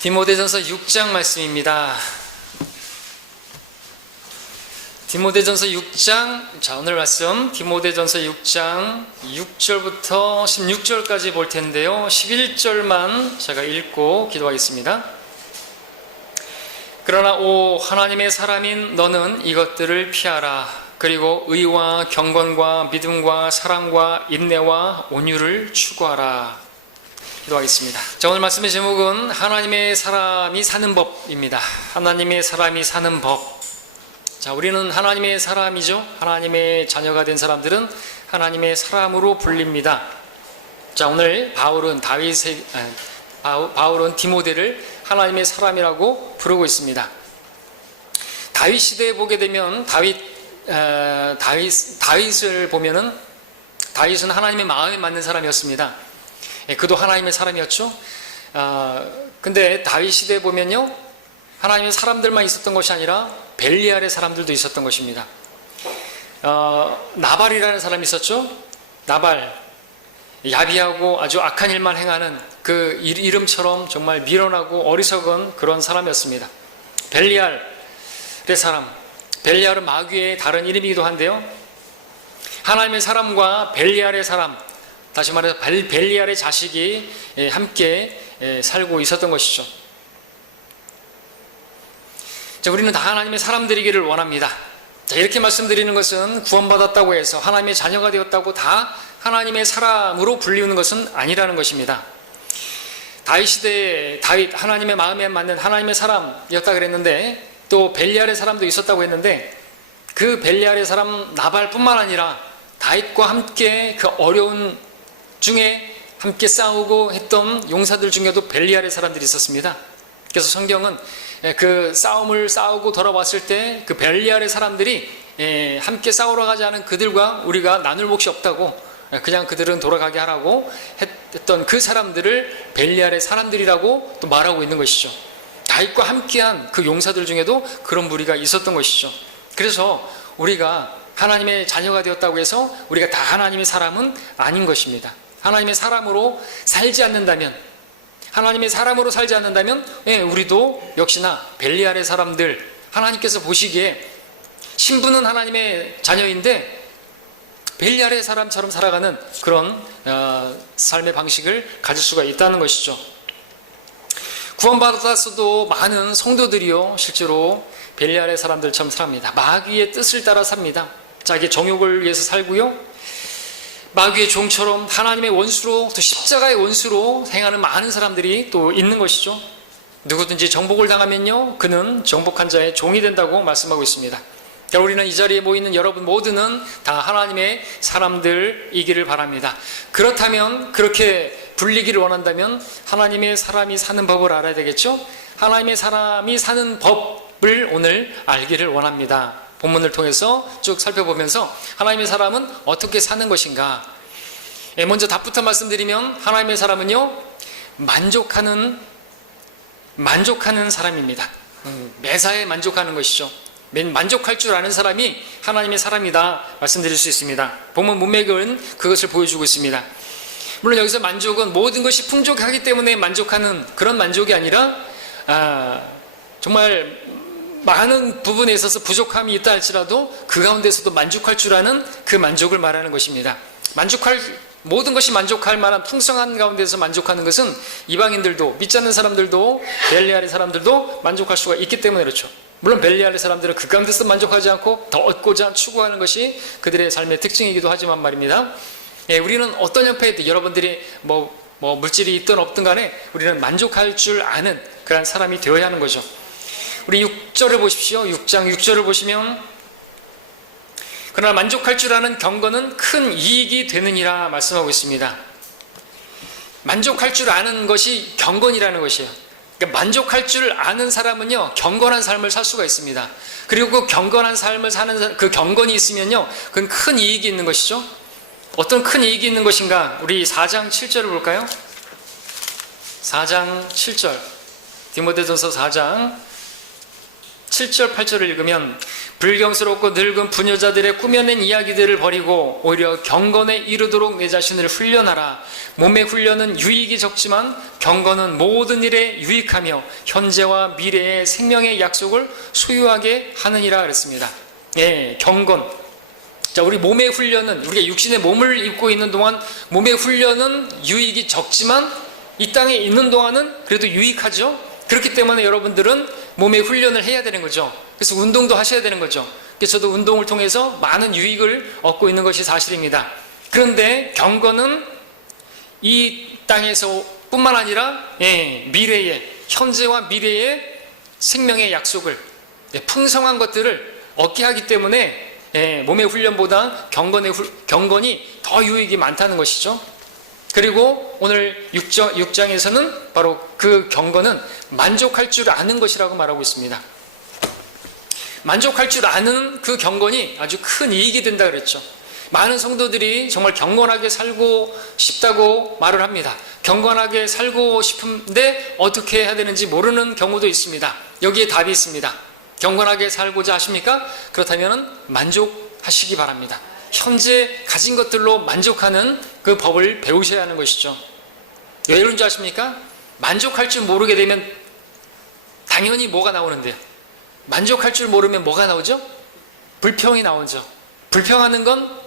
디모데전서 6장 말씀입니다. 디모데전서 6장, 오늘 말씀 디모데전서 6장 6절부터 16절까지 볼 텐데요. 11절만 제가 읽고 기도하겠습니다. 그러나 오 하나님의 사람인 너는 이것들을 피하라. 그리고 의와 경건과 믿음과 사랑과 인내와 온유를 추구하라. 기도하겠습니다. 자, 오늘 말씀의 제목은 하나님의 사람이 사는 법입니다. 하나님의 사람이 사는 법. 자, 우리는 하나님의 사람이죠. 하나님의 자녀가 된 사람들은 하나님의 사람으로 불립니다. 자, 오늘 바울은 디모데를 하나님의 사람이라고 부르고 있습니다. 다윗 시대에 보게 되면 다윗을 보면은 다윗은 하나님의 마음에 맞는 사람이었습니다. 그도 하나님의 사람이었죠. 근데 다윗 시대에 보면요, 하나님의 사람들만 있었던 것이 아니라 벨리알의 사람들도 있었던 것입니다. 나발이라는 사람이 있었죠. 나발, 야비하고 아주 악한 일만 행하는 그 이름처럼 정말 미련하고 어리석은 그런 사람이었습니다. 벨리알의 사람, 벨리알은 마귀의 다른 이름이기도 한데요, 하나님의 사람과 벨리알의 사람, 다시 말해서 벨리알의 자식이 함께 살고 있었던 것이죠. 자, 우리는 다 하나님의 사람들이기를 원합니다. 자, 이렇게 말씀드리는 것은 구원받았다고 해서 하나님의 자녀가 되었다고 다 하나님의 사람으로 불리우는 것은 아니라는 것입니다. 다윗 시대에 다윗 하나님의 마음에 맞는 하나님의 사람이었다 그랬는데, 또 벨리알의 사람도 있었다고 했는데, 그 벨리알의 사람 나발뿐만 아니라 다윗과 함께 그 어려운 중에 함께 싸우고 했던 용사들 중에도 벨리알의 사람들이 있었습니다. 그래서 성경은 그 싸움을 싸우고 돌아왔을 때 그 벨리알의 사람들이 함께 싸우러 가지 않은 그들과 우리가 나눌 몫이 없다고, 그냥 그들은 돌아가게 하라고 했던 그 사람들을 벨리알의 사람들이라고 또 말하고 있는 것이죠. 다윗과 함께한 그 용사들 중에도 그런 무리가 있었던 것이죠. 그래서 우리가 하나님의 자녀가 되었다고 해서 우리가 다 하나님의 사람은 아닌 것입니다. 하나님의 사람으로 살지 않는다면, 우리도 역시나 벨리알의 사람들, 하나님께서 보시기에 신분은 하나님의 자녀인데 벨리알의 사람처럼 살아가는 그런 삶의 방식을 가질 수가 있다는 것이죠. 구원받았어도 많은 성도들이요, 실제로 벨리알의 사람들처럼 삽니다. 마귀의 뜻을 따라 삽니다. 자기의 정욕을 위해서 살고요, 마귀의 종처럼 하나님의 원수로, 또 십자가의 원수로 행하는 많은 사람들이 또 있는 것이죠. 누구든지 정복을 당하면요, 그는 정복한 자의 종이 된다고 말씀하고 있습니다. 우리는 이 자리에 모이는 여러분 모두는 다 하나님의 사람들이기를 바랍니다. 그렇다면, 그렇게 불리기를 원한다면 하나님의 사람이 사는 법을 알아야 되겠죠. 하나님의 사람이 사는 법을 오늘 알기를 원합니다. 본문을 통해서 쭉 살펴보면서 하나님의 사람은 어떻게 사는 것인가. 먼저 답부터 말씀드리면, 하나님의 사람은요, 만족하는 사람입니다. 매사에 만족하는 것이죠. 만족할 줄 아는 사람이 하나님의 사람이다 말씀드릴 수 있습니다. 본문 문맥은 그것을 보여주고 있습니다. 물론 여기서 만족은 모든 것이 풍족하기 때문에 만족하는 그런 만족이 아니라, 정말 많은 부분에 있어서 부족함이 있다 할지라도 그 가운데서도 만족할 줄 아는 그 만족을 말하는 것입니다. 모든 것이 만족할 만한 풍성한 가운데서 만족하는 것은 이방인들도, 믿지 않는 사람들도, 벨리알의 사람들도 만족할 수가 있기 때문에 그렇죠. 물론 벨리알의 사람들은 그 가운데서 만족하지 않고 더 얻고자 추구하는 것이 그들의 삶의 특징이기도 하지만 말입니다. 우리는 어떤 형태이든, 여러분들이 물질이 있든 없든 간에 우리는 만족할 줄 아는 그런 사람이 되어야 하는 거죠. 우리 6절을 보십시오. 6장 6절을 보시면, 그러나 만족할 줄 아는 경건은 큰 이익이 되느니라 말씀하고 있습니다. 만족할 줄 아는 것이 경건이라는 것이에요. 그러니까 만족할 줄 아는 사람은요, 경건한 삶을 살 수가 있습니다. 그리고 그 경건한 삶을 사는 그 경건이 있으면요, 그건 큰 이익이 있는 것이죠. 어떤 큰 이익이 있는 것인가? 우리 4장 7절을 볼까요? 4장 7절, 디모데전서 4장 7절, 8절을 읽으면 불경스럽고 늙은 부녀자들의 꾸며낸 이야기들을 버리고 오히려 경건에 이르도록 내 자신을 훈련하라. 몸의 훈련은 유익이 적지만 경건은 모든 일에 유익하며 현재와 미래의 생명의 약속을 소유하게 하느니라 그랬습니다. 예, 경건. 자, 우리 몸의 훈련은, 우리가 육신의 몸을 입고 있는 동안 몸의 훈련은 유익이 적지만 이 땅에 있는 동안은 그래도 유익하죠. 그렇기 때문에 여러분들은 몸의 훈련을 해야 되는 거죠. 그래서 운동도 하셔야 되는 거죠. 그래서 저도 운동을 통해서 많은 유익을 얻고 있는 것이 사실입니다. 그런데 경건은 이 땅에서 뿐만 아니라 미래의, 현재와 미래의 생명의 약속을, 풍성한 것들을 얻게 하기 때문에 몸의 훈련보다 경건이 더 유익이 많다는 것이죠. 그리고 오늘 6장에서는 바로 그 경건은 만족할 줄 아는 것이라고 말하고 있습니다. 만족할 줄 아는 그 경건이 아주 큰 이익이 된다 그랬죠. 많은 성도들이 정말 경건하게 살고 싶다고 말을 합니다. 경건하게 살고 싶은데 어떻게 해야 되는지 모르는 경우도 있습니다. 여기에 답이 있습니다. 경건하게 살고자 하십니까? 그렇다면 만족하시기 바랍니다. 현재 가진 것들로 만족하는 그 법을 배우셔야 하는 것이죠. 왜 이런 줄 아십니까? 만족할 줄 모르게 되면 당연히 뭐가 나오는데요? 만족할 줄 모르면 뭐가 나오죠? 불평이 나오죠. 불평하는 건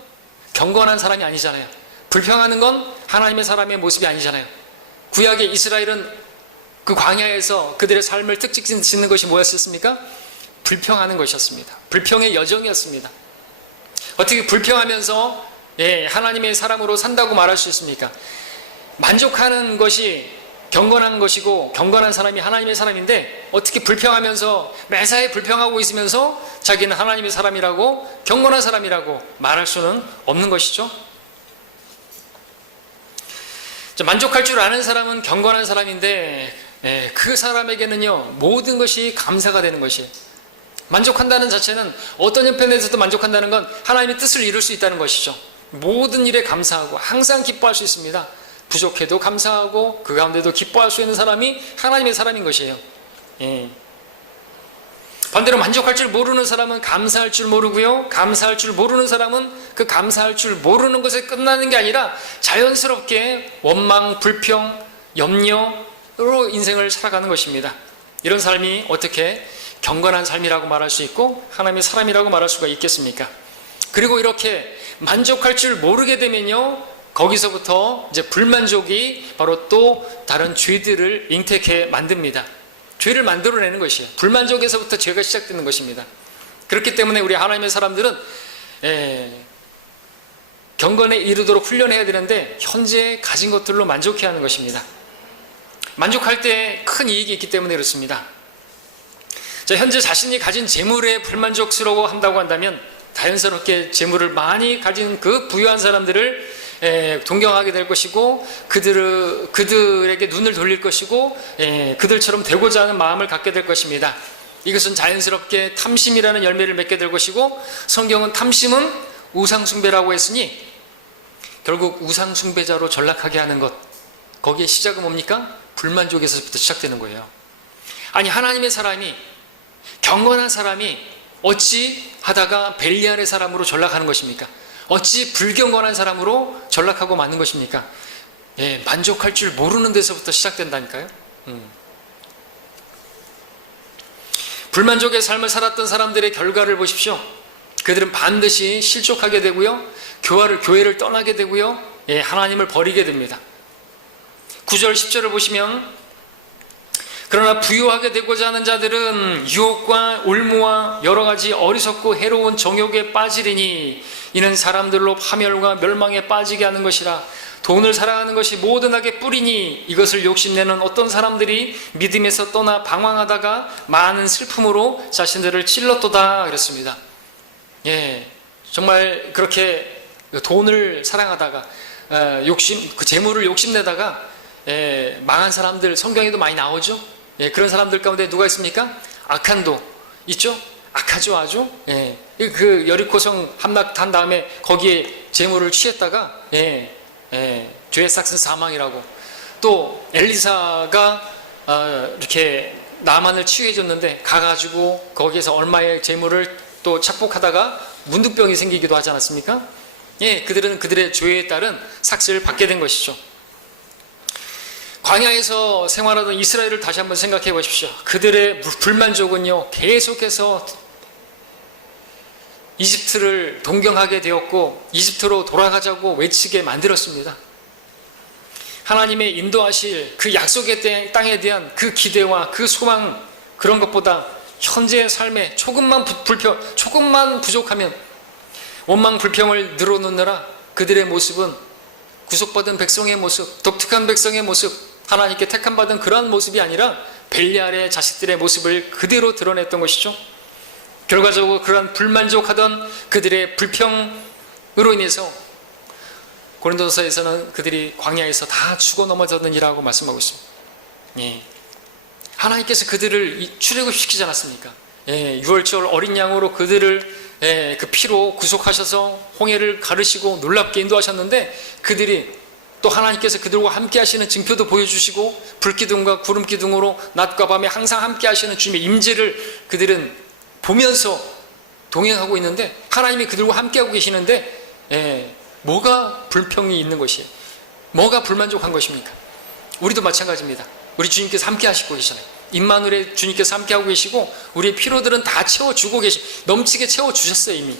경건한 사람이 아니잖아요. 불평하는 건 하나님의 사람의 모습이 아니잖아요. 구약의 이스라엘은 그 광야에서 그들의 삶을 특징 짓는 것이 뭐였습니까? 불평하는 것이었습니다. 불평의 여정이었습니다. 어떻게 불평하면서 하나님의 사람으로 산다고 말할 수 있습니까? 만족하는 것이 경건한 것이고 경건한 사람이 하나님의 사람인데 어떻게 불평하면서 매사에 불평하고 있으면서 자기는 하나님의 사람이라고 경건한 사람이라고 말할 수는 없는 것이죠. 만족할 줄 아는 사람은 경건한 사람인데 그 사람에게는요 모든 것이 감사가 되는 것이에요. 만족한다는 자체는 어떤 형편에서도 만족한다는 건 하나님의 뜻을 이룰 수 있다는 것이죠. 모든 일에 감사하고 항상 기뻐할 수 있습니다. 부족해도 감사하고 그 가운데도 기뻐할 수 있는 사람이 하나님의 사람인 것이에요. 반대로 만족할 줄 모르는 사람은 감사할 줄 모르고요, 감사할 줄 모르는 사람은 그 감사할 줄 모르는 것에 끝나는 게 아니라 자연스럽게 원망, 불평, 염려로 인생을 살아가는 것입니다. 이런 삶이 어떻게 경건한 삶이라고 말할 수 있고 하나님의 사람이라고 말할 수가 있겠습니까? 그리고 이렇게 만족할 줄 모르게 되면요 거기서부터 이제 불만족이 바로 또 다른 죄들을 잉태케 만듭니다. 죄를 만들어내는 것이에요. 불만족에서부터 죄가 시작되는 것입니다. 그렇기 때문에 우리 하나님의 사람들은 경건에 이르도록 훈련해야 되는데 현재 가진 것들로 만족해야 하는 것입니다. 만족할 때 큰 이익이 있기 때문에 그렇습니다. 자, 현재 자신이 가진 재물에 불만족스러워 한다고 한다면 자연스럽게 재물을 많이 가진 그 부유한 사람들을 동경하게 될 것이고 그들에게 눈을 돌릴 것이고 그들처럼 되고자 하는 마음을 갖게 될 것입니다. 이것은 자연스럽게 탐심이라는 열매를 맺게 될 것이고 성경은 탐심은 우상숭배라고 했으니 결국 우상숭배자로 전락하게 하는 것, 거기에 시작은 뭡니까? 불만족에서부터 시작되는 거예요. 아니 하나님의 사람이, 경건한 사람이 어찌 하다가 벨리알의 사람으로 전락하는 것입니까? 어찌 불경건한 사람으로 전락하고 마는 것입니까? 만족할 줄 모르는 데서부터 시작된다니까요. 불만족의 삶을 살았던 사람들의 결과를 보십시오. 그들은 반드시 실족하게 되고요, 교회를 떠나게 되고요, 하나님을 버리게 됩니다. 9절 10절을 보시면 그러나 부유하게 되고자 하는 자들은 유혹과 올무와 여러 가지 어리석고 해로운 정욕에 빠지리니 이는 사람들로 파멸과 멸망에 빠지게 하는 것이라. 돈을 사랑하는 것이 모든 악의 뿌리니 이것을 욕심내는 어떤 사람들이 믿음에서 떠나 방황하다가 많은 슬픔으로 자신들을 찔렀도다 그랬습니다. 정말 그렇게 돈을 사랑하다가 그 재물을 욕심내다가 망한 사람들 성경에도 많이 나오죠. 그런 사람들 가운데 누가 있습니까? 아칸도 있죠? 악하죠, 아주. 그 여리코성 함락한 다음에 거기에 재물을 취했다가 죄의 싹슨 사망이라고. 또 엘리사가 이렇게 나만을 치유해줬는데 가가지고 거기에서 얼마의 재물을 또 착복하다가 문둥병이 생기기도 하지 않았습니까? 예, 그들은 그들의 죄에 따른 삭슬을 받게 된 것이죠. 광야에서 생활하던 이스라엘을 다시 한번 생각해 보십시오. 그들의 불만족은요, 계속해서 이집트를 동경하게 되었고 이집트로 돌아가자고 외치게 만들었습니다. 하나님의 인도하실 그 약속의 땅에 대한 그 기대와 그 소망, 그런 것보다 현재의 삶에 조금만 부족하면 원망 불평을 늘어놓느라 그들의 모습은 구속받은 백성의 모습, 독특한 백성의 모습, 하나님께 택함받은 그러한 모습이 아니라 벨리알의 자식들의 모습을 그대로 드러냈던 것이죠. 결과적으로 그러한 불만족하던 그들의 불평으로 인해서 고린도서에서는 그들이 광야에서 다 죽어 넘어졌느니라고 말씀하고 있습니다. 예. 하나님께서 그들을 출애굽시키지 않았습니까? 예. 6월절 어린 양으로 그들을 그 피로 구속하셔서 홍해를 가르시고 놀랍게 인도하셨는데 그들이 또 하나님께서 그들과 함께 하시는 징표도 보여주시고 불기둥과 구름기둥으로 낮과 밤에 항상 함께 하시는 주님의 임재를 그들은 보면서 동행하고 있는데 하나님이 그들과 함께하고 계시는데 뭐가 불평이 있는 것이에요? 뭐가 불만족한 것입니까? 우리도 마찬가지입니다. 우리 주님께서 함께 하시고 계시잖아요. 임마누엘의 주님께서 함께 하고 계시고 우리의 피로들은 다 채워주고 넘치게 채워주셨어요 이미.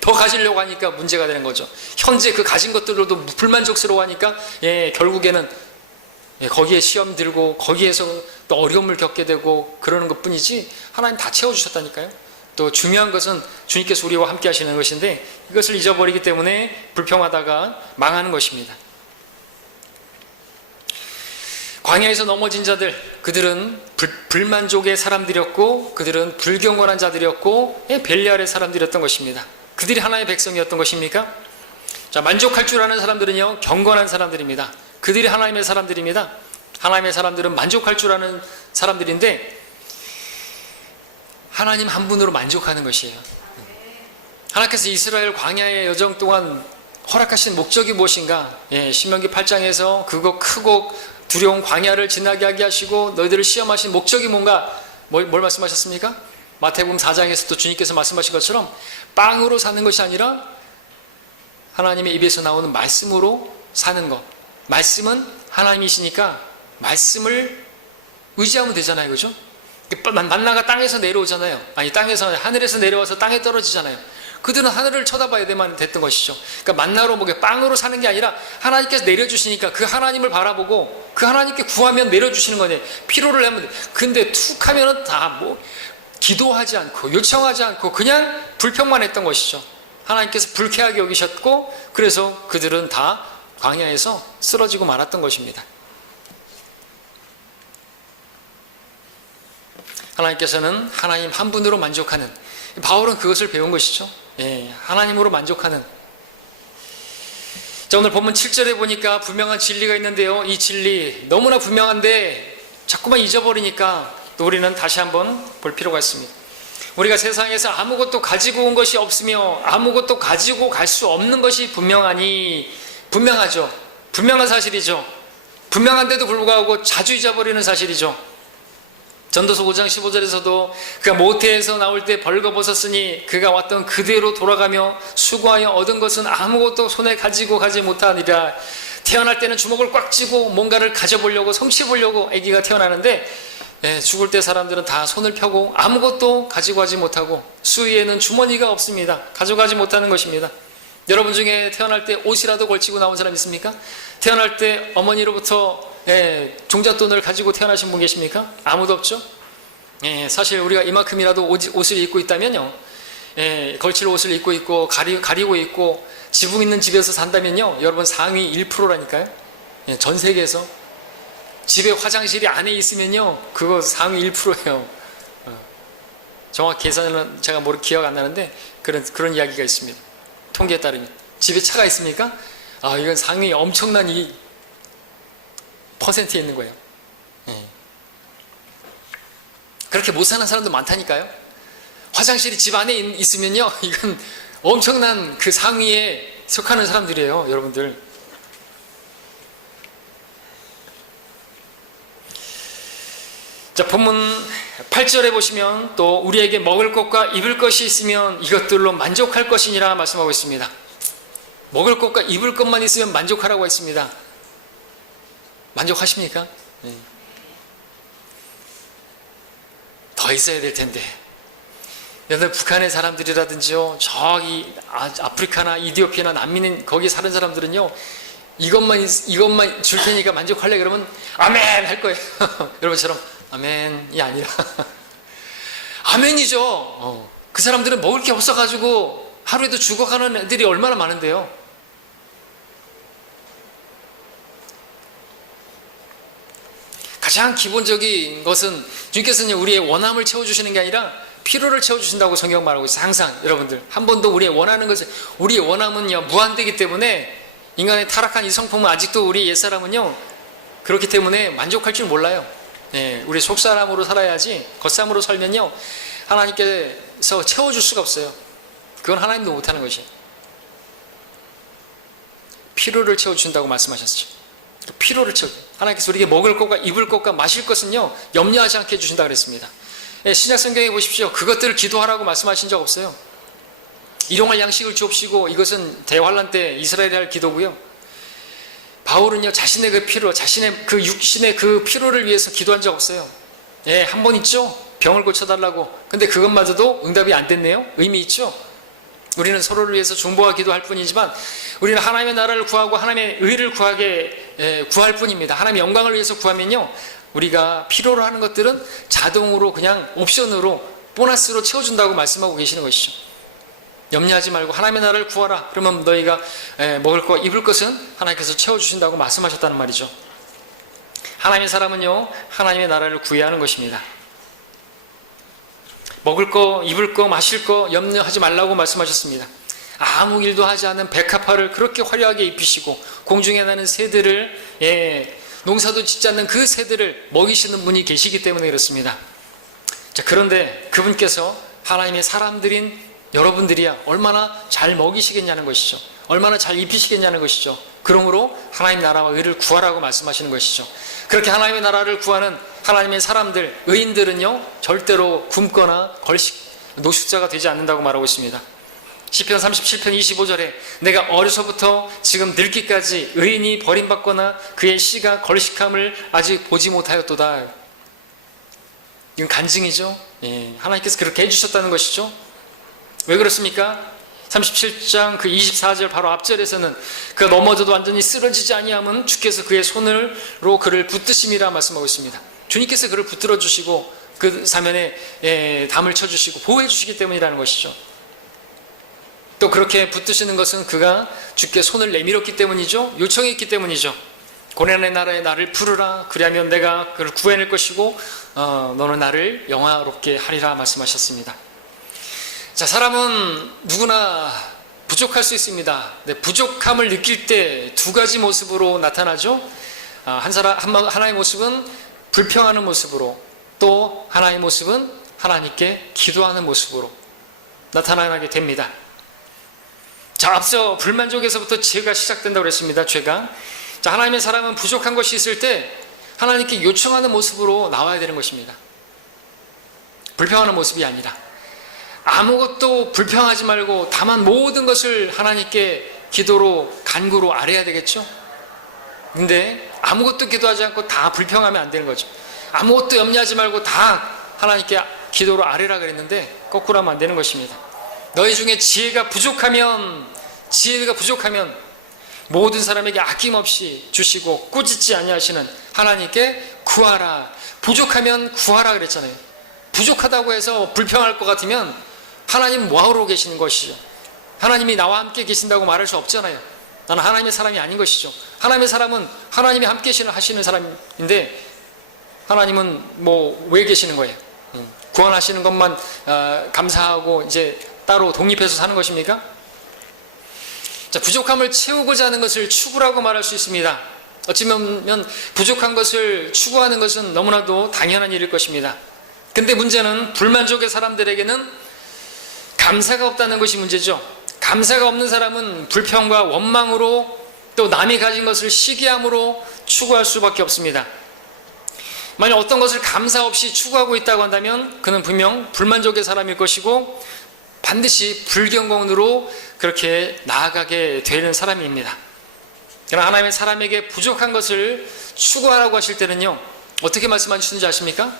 더 가지려고 하니까 문제가 되는 거죠. 현재 그 가진 것들로도 불만족스러워 하니까 결국에는 거기에 시험 들고 거기에서 또 어려움을 겪게 되고 그러는 것 뿐이지 하나님 다 채워주셨다니까요. 또 중요한 것은 주님께서 우리와 함께 하시는 것인데 이것을 잊어버리기 때문에 불평하다가 망하는 것입니다. 광야에서 넘어진 자들, 그들은 불만족의 사람들이었고 그들은 불경건한 자들이었고 벨리알의 사람들이었던 것입니다. 그들이 하나님의 백성이었던 것입니까? 자, 만족할 줄 아는 사람들은요 경건한 사람들입니다. 그들이 하나님의 사람들입니다. 하나님의 사람들은 만족할 줄 아는 사람들인데 하나님 한 분으로 만족하는 것이에요. 하나님께서 이스라엘 광야의 여정 동안 허락하신 목적이 무엇인가? 신명기 8장에서 그거 크고 두려운 광야를 지나게 하게 하시고 너희들을 시험하신 목적이 뭔가? 뭘 말씀하셨습니까? 마태복음 4장에서도 주님께서 말씀하신 것처럼 빵으로 사는 것이 아니라 하나님의 입에서 나오는 말씀으로 사는 것. 말씀은 하나님이시니까 말씀을 의지하면 되잖아요. 그죠? 만나가 땅에서 내려오잖아요. 아니 땅에서 하늘에서 내려와서 땅에 떨어지잖아요. 그들은 하늘을 쳐다봐야만 됐던 것이죠. 그러니까 만나로 빵으로 사는 게 아니라 하나님께서 내려주시니까 그 하나님을 바라보고 그 하나님께 구하면 내려주시는 거네. 필요를 하면 돼. 근데 툭 하면은 다 기도하지 않고 요청하지 않고 그냥 불평만 했던 것이죠. 하나님께서 불쾌하게 여기셨고 그래서 그들은 다 광야에서 쓰러지고 말았던 것입니다. 하나님께서는 하나님 한 분으로 만족하는, 바울은 그것을 배운 것이죠. 하나님으로 만족하는. 자, 오늘 본문 7절에 보니까 분명한 진리가 있는데요. 이 진리 너무나 분명한데 자꾸만 잊어버리니까 또 우리는 다시 한번 볼 필요가 있습니다. 우리가 세상에서 아무것도 가지고 온 것이 없으며 아무것도 가지고 갈 수 없는 것이 분명하죠. 분명한 사실이죠. 분명한데도 불구하고 자주 잊어버리는 사실이죠. 전도서 5장 15절에서도 그가 모태에서 나올 때 벌거벗었으니 그가 왔던 그대로 돌아가며 수고하여 얻은 것은 아무것도 손에 가지고 가지 못하니라. 태어날 때는 주먹을 꽉 쥐고 뭔가를 가져보려고 성취해보려고 아기가 태어나는데 죽을 때 사람들은 다 손을 펴고 아무것도 가지고 가지 못하고 수위에는 주머니가 없습니다. 가져가지 못하는 것입니다. 여러분 중에 태어날 때 옷이라도 걸치고 나온 사람 있습니까? 태어날 때 어머니로부터 종잣돈을 가지고 태어나신 분 계십니까? 아무도 없죠? 사실 우리가 이만큼이라도 옷을 입고 있다면요, 걸칠 옷을 입고 있고 가리고 있고 지붕 있는 집에서 산다면요, 여러분 상위 1%라니까요. 전 세계에서 집에 화장실이 안에 있으면요, 그거 상위 1%예요. 정확히 계산은 제가 기억 안 나는데 그런 이야기가 있습니다. 통계에 따르면 집에 차가 있습니까? 이건 상위 엄청난 이 퍼센트에 있는 거예요. 그렇게 못 사는 사람도 많다니까요. 화장실이 집 안에 있으면요, 이건 엄청난 그 상위에 속하는 사람들이에요, 여러분들. 자, 본문 8절에 보시면 또 우리에게 먹을 것과 입을 것이 있으면 이것들로 만족할 것이니라 말씀하고 있습니다. 먹을 것과 입을 것만 있으면 만족하라고 했습니다. 만족하십니까? 네. 더 있어야 될 텐데. 여러분, 북한의 사람들이라든지요, 저기 아프리카나 이디오피아나 난민 거기 사는 사람들은요, 이것만 줄 테니까 만족할래 그러면 아멘 할 거예요. 여러분처럼 아멘이 아니라 아멘이죠. 그 사람들은 먹을 게 없어가지고 하루에도 죽어가는 애들이 얼마나 많은데요. 가장 기본적인 것은 주님께서는 우리의 원함을 채워주시는 게 아니라 필요를 채워주신다고 성경 말하고 있어요. 항상 여러분들 한 번도 우리의 원하는 것을, 우리의 원함은요 무한되기 때문에, 인간의 타락한 이 성품은 아직도 우리 옛사람은요 그렇기 때문에 만족할 줄 몰라요. 우리 속사람으로 살아야지 겉사람으로 살면요 하나님께서 채워줄 수가 없어요. 그건 하나님도 못하는 것이에요. 필요를 채워주신다고 말씀하셨죠. 필요를 하나님께서 우리에게 먹을 것과 입을 것과 마실 것은요 염려하지 않게 해주신다 그랬습니다. 신약 성경에 보십시오. 그것들을 기도하라고 말씀하신 적 없어요. 일용할 양식을 주옵시고, 이것은 대환란 때 이스라엘이 할 기도고요. 바울은요 자신의 그 필요, 자신의 그 육신의 그 필요를 위해서 기도한 적 없어요. 한 번 있죠. 병을 고쳐달라고. 근데 그것마저도 응답이 안 됐네요. 의미 있죠. 우리는 서로를 위해서 중보와 기도할 뿐이지만 우리는 하나님의 나라를 구하고 하나님의 의를 구할 뿐입니다. 하나님의 영광을 위해서 구하면요 우리가 필요로 하는 것들은 자동으로 그냥 옵션으로 보너스로 채워준다고 말씀하고 계시는 것이죠. 염려하지 말고 하나님의 나라를 구하라. 그러면 너희가 먹을 것, 입을 것은 하나님께서 채워주신다고 말씀하셨다는 말이죠. 하나님의 사람은요 하나님의 나라를 구해야 하는 것입니다. 먹을 거, 입을 거, 마실 거 염려하지 말라고 말씀하셨습니다. 아무 일도 하지 않은 백합화를 그렇게 화려하게 입히시고 공중에 나는 새들을, 농사도 짓지 않는 그 새들을 먹이시는 분이 계시기 때문에 그렇습니다. 자, 그런데 그분께서 하나님의 사람들인 여러분들이야 얼마나 잘 먹이시겠냐는 것이죠. 얼마나 잘 입히시겠냐는 것이죠. 그러므로 하나님 나라와 의를 구하라고 말씀하시는 것이죠. 그렇게 하나님의 나라를 구하는 하나님의 사람들, 의인들은요 절대로 굶거나 노숙자가 되지 않는다고 말하고 있습니다. 시편 37편 25절에 내가 어려서부터 지금 늙기까지 의인이 버림받거나 그의 씨가 걸식함을 아직 보지 못하였도다. 이건 간증이죠. 하나님께서 그렇게 해주셨다는 것이죠. 왜 그렇습니까? 37장 그 24절 바로 앞절에서는 그가 넘어져도 완전히 쓰러지지 아니함은 주께서 그의 손으로 그를 붙드심이라 말씀하고 있습니다. 주님께서 그를 붙들어 주시고 그 사면에 담을 쳐주시고 보호해 주시기 때문이라는 것이죠. 또 그렇게 붙드시는 것은 그가 주께 손을 내밀었기 때문이죠. 요청했기 때문이죠. 고난의 나라에 나를 부르라. 그리하면 내가 그를 구해낼 것이고 너는 나를 영화롭게 하리라 말씀하셨습니다. 자, 사람은 누구나 부족할 수 있습니다. 부족함을 느낄 때 두 가지 모습으로 나타나죠. 하나의 모습은 불평하는 모습으로, 또 하나의 모습은 하나님께 기도하는 모습으로 나타나게 됩니다. 자, 앞서 불만족에서부터 죄가 시작된다고 그랬습니다. 죄가. 자, 하나님의 사람은 부족한 것이 있을 때 하나님께 요청하는 모습으로 나와야 되는 것입니다. 불평하는 모습이 아니라. 아무것도 불평하지 말고 다만 모든 것을 하나님께 기도로 간구로 아뢰야 되겠죠. 근데 아무것도 기도하지 않고 다 불평하면 안 되는 거죠. 아무것도 염려하지 말고 다 하나님께 기도로 아뢰라 그랬는데 거꾸로 하면 안 되는 것입니다. 너희 중에 지혜가 부족하면 모든 사람에게 아낌없이 주시고 꾸짖지 아니하시는 하나님께 구하라. 부족하면 구하라 그랬잖아요. 부족하다고 해서 불평할 것 같으면 하나님 뭐하러 계시는 것이죠. 하나님이 나와 함께 계신다고 말할 수 없잖아요. 나는 하나님의 사람이 아닌 것이죠. 하나님의 사람은 하나님이 함께 하시는 사람인데 하나님은 왜 계시는 거예요? 구원하시는 것만 감사하고 이제 따로 독립해서 사는 것입니까? 자, 부족함을 채우고자 하는 것을 추구라고 말할 수 있습니다. 어찌보면 부족한 것을 추구하는 것은 너무나도 당연한 일일 것입니다. 근데 문제는 불만족의 사람들에게는 감사가 없다는 것이 문제죠. 감사가 없는 사람은 불평과 원망으로 또 남이 가진 것을 시기함으로 추구할 수밖에 없습니다. 만약 어떤 것을 감사 없이 추구하고 있다고 한다면 그는 분명 불만족의 사람일 것이고 반드시 불경건으로 그렇게 나아가게 되는 사람입니다. 그러나 하나님의 사람에게 부족한 것을 추구하라고 하실 때는요, 어떻게 말씀하시는지 아십니까?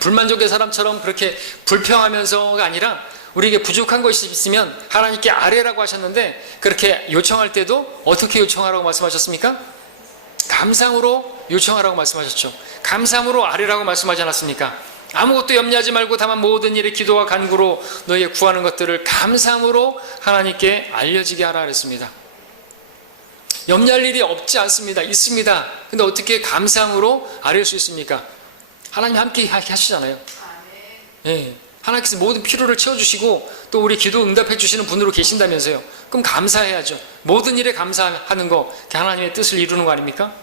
불만족의 사람처럼 그렇게 불평하면서가 아니라 우리에게 부족한 것이 있으면 하나님께 아뢰라고 하셨는데, 그렇게 요청할 때도 어떻게 요청하라고 말씀하셨습니까? 감상으로 요청하라고 말씀하셨죠. 감상으로 아뢰라고 말씀하지 않았습니까? 아무것도 염려하지 말고 다만 모든 일에 기도와 간구로 너희의 구하는 것들을 감상으로 하나님께 알려지게 하라 그랬습니다. 염려할 일이 없지 않습니다. 있습니다. 근데 어떻게 감상으로 아뢰 수 있습니까? 하나님 함께 하시잖아요. 예. 하나님께서 모든 필요를 채워주시고 또 우리 기도 응답해 주시는 분으로 계신다면서요. 그럼 감사해야죠. 모든 일에 감사하는 거 하나님의 뜻을 이루는 거 아닙니까?